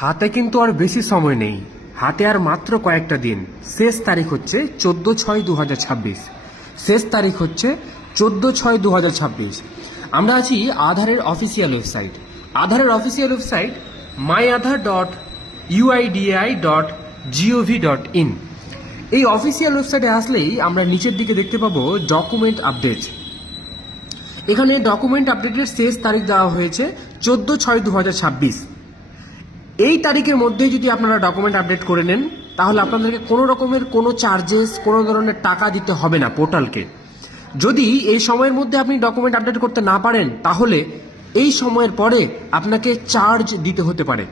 হাতে কিন্তু আর বেশি সময় নেই, হাতে আর মাত্র কয়েকটা দিন। শেষ তারিখ হচ্ছে 14/6/2026। শেষ তারিখ হচ্ছে 14/6/2026। আমরা আছি আধারের অফিসিয়াল ওয়েবসাইট। আধারের অফিসিয়াল ওয়েবসাইট myAadhar.uidi.gov.in। এই অফিসিয়াল ওয়েবসাইটে আসলেই আমরা নিচের দিকে দেখতে পাবো ডকুমেন্ট আপডেট। এখানে ডকুমেন্ট আপডেটের শেষ তারিখ দেওয়া হয়েছে 14/6/2026। এই তারিখের মধ্যে যদি আপনারা ডকুমেন্ট আপডেট করে নেন তাহলে আপনাদেরকে কোনো রকমের কোনো চার্জেস, কোনো ধরনের টাকা দিতে হবে না পোর্টালকে। যদি এই সময়ের মধ্যে আপনি ডকুমেন্ট আপডেট করতে না পারেন তাহলে এই সময়ের পরে আপনাকে চার্জ দিতে হতে পারে।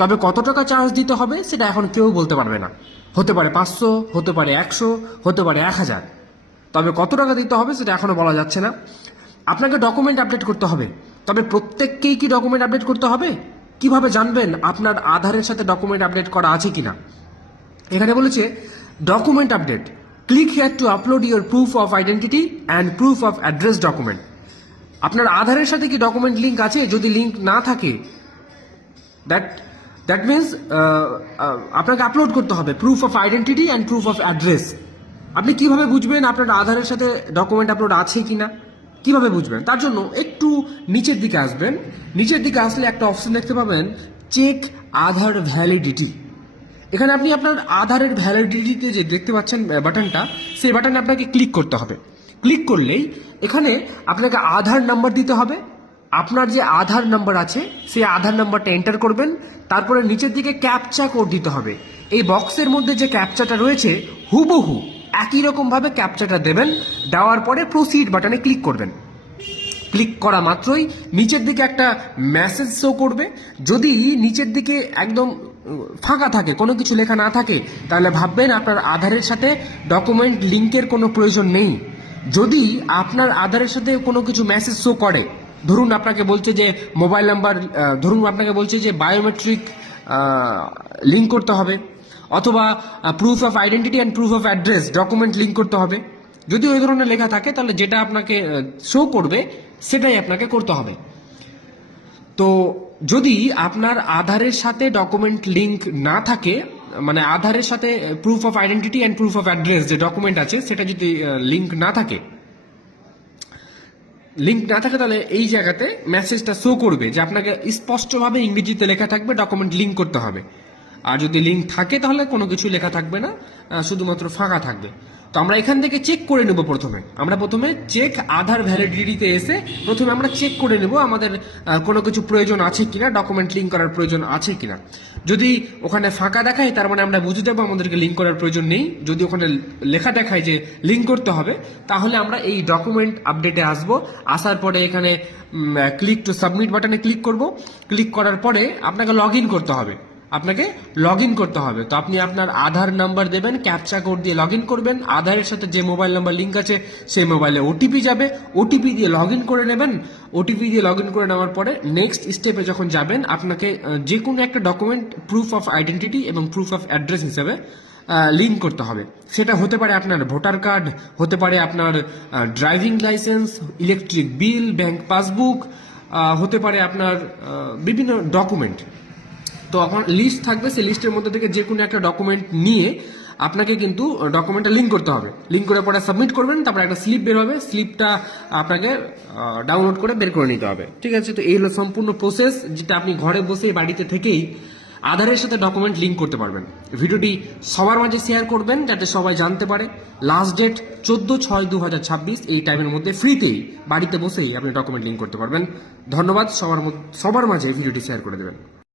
তবে কত টাকা চার্জ দিতে হবে সেটা এখন কেউ বলতে পারবে না। হতে পারে 500, হতে পারে 100, হতে পারে 1000। তবে কত টাকা দিতে হবে সেটা এখনো বলা যাচ্ছে না। আপনাকে ডকুমেন্ট আপডেট করতে হবে। তবে প্রত্যেককেই কি ডকুমেন্ট আপডেট করতে হবে? কিভাবে জানবেন আপনার আধারের সাথে ডকুমেন্ট আপডেট করা আছে কিনা? এখানে বলেছে document update, click here two upload your proof of identity and proof of address document. আপনার আধারের সাথে কি ডকুমেন্ট লিঙ্ক আছে? যদি লিঙ্ক না থাকে দ্যাট মিনস আপনাকে আপলোড করতে হবে proof of identity and proof of address. আপনি কিভাবে বুঝবেন আপনার আধারের সাথে ডকুমেন্ট আপলোড আছে কিনা? কিভাবে বুঝবেন? তার জন্য একটু নিচের দিকে আসবেন। নিচের দিকে আসলে একটা অপশন দেখতে পাবেন, চেক আধার ভ্যালিডিটি। এখানে আপনি আপনার আধারের ভ্যালিডিটিতে যে দেখতে পাচ্ছেন বাটনটা, সেই বাটনে আপনাকে ক্লিক করতে হবে। ক্লিক করলেই এখানে আপনাকে আধার নাম্বার দিতে হবে। আপনার যে আধার নাম্বার আছে সেই আধার নাম্বারটা এন্টার করবেন। তারপরে নিচের দিকে ক্যাপচা কোড দিতে হবে। এই বক্সের মধ্যে যে ক্যাপচাটা রয়েছে হুবহু একই রকমভাবে ক্যাপচাটা দেবেন। দেওয়ার পরে প্রসিড বাটনে ক্লিক করবেন। ক্লিক করা মাত্রই নিচের দিকে একটা মেসেজ শো করবে। যদি নিচের দিকে একদম ফাঁকা থাকে, কোনো কিছু লেখা না থাকে, তাহলে ভাববেন আপনার আধারের সাথে ডকুমেন্ট লিঙ্কের কোনো প্রয়োজন নেই। যদি আপনার আধারের সাথে কোনো কিছু মেসেজ শো করে, ধরুন আপনাকে বলছে যে মোবাইল নাম্বার, ধরুন আপনাকে বলছে যে বায়োমেট্রিক লিঙ্ক করতে হবে, অথবা proof of identity and proof of address document link করতে হবে, যদি ওই ধরনের লেখা থাকে তাহলে যেটা আপনাকে শো করবে সেটাই আপনাকে করতে হবে। তো যদি আপনার আধারের সাথে ডকুমেন্ট লিঙ্ক না থাকে, মানে আধারের সাথে proof of identity and proof of address যে ডকুমেন্ট আছে সেটা যদি লিঙ্ক না থাকে, তাহলে এই জায়গাতে মেসেজটা শো করবে যে আপনাকে স্পষ্টভাবে ইংরেজিতে লেখা থাকবে ডকুমেন্ট লিঙ্ক করতে হবে। আর যদি লিঙ্ক থাকে তাহলে কোনো কিছু লেখা থাকবে না, শুধুমাত্র ফাঁকা থাকবে। তো আমরা এখান থেকে চেক করে নেব। প্রথমে চেক আধার ভ্যালিডিটিতে এসে প্রথমে আমরা চেক করে নেব আমাদের কোনো কিছু প্রয়োজন আছে কিনা, ডকুমেন্ট লিঙ্ক করার প্রয়োজন আছে কিনা। যদি ওখানে ফাঁকা দেখায় তার মানে আমরা বুঝে যাবো আমাদেরকে লিঙ্ক করার প্রয়োজন নেই। যদি ওখানে লেখা দেখায় যে লিঙ্ক করতে হবে তাহলে আমরা এই ডকুমেন্ট আপডেটে আসব। আসার পরে এখানে ক্লিক টু সাবমিট বাটনে ক্লিক করব। ক্লিক করার পরে আপনাকে লগ ইন করতে হবে। তো আপনি আপনার আধার নাম্বার দেবেন, ক্যাপচা কোড দিয়ে লগ ইন করবেন। আধারের সাথে যে মোবাইল নাম্বার লিঙ্ক আছে সেই মোবাইলে ওটিপি যাবে, ওটিপি দিয়ে লগ ইন করে নেবেন। ওটিপি দিয়ে লগ ইন করে নেওয়ার পরে নেক্সট স্টেপে যখন যাবেন আপনাকে যে কোনো একটা ডকুমেন্ট প্রুফ অফ আইডেন্টিটি এবং প্রুফ অফ অ্যাড্রেস হিসেবে লিঙ্ক করতে হবে। সেটা হতে পারে আপনার ভোটার কার্ড, হতে পারে আপনার driving licence, electric bill, bank passbook, হতে পারে আপনার বিভিন্ন ডকুমেন্ট। তো এখন লিস্ট থাকবে, সেই লিস্টের মধ্যে থেকে যে কোনো একটা ডকুমেন্ট নিয়ে আপনাকে কিন্তু ডকুমেন্টটা লিঙ্ক করতে হবে। লিঙ্ক করে পরে সাবমিট করবেন, তারপরে একটা স্লিপ বের হবে। স্লিপটা আপনাকে ডাউনলোড করে বের করে নিতে হবে। ঠিক আছে? তো এই হলো সম্পূর্ণ প্রসেস, যেটা আপনি ঘরে বসে বাড়িতে থেকেই আধারের সাথে ডকুমেন্ট লিঙ্ক করতে পারবেন। ভিডিওটি সবার মাঝে শেয়ার করবেন যাতে সবাই জানতে পারে। Last date 14/6/2026। এই টাইমের মধ্যে ফ্রিতেই বাড়িতে বসেই আপনি ডকুমেন্ট লিঙ্ক করতে পারবেন। ধন্যবাদ। সবার মাঝে ভিডিওটি শেয়ার করে দেবেন।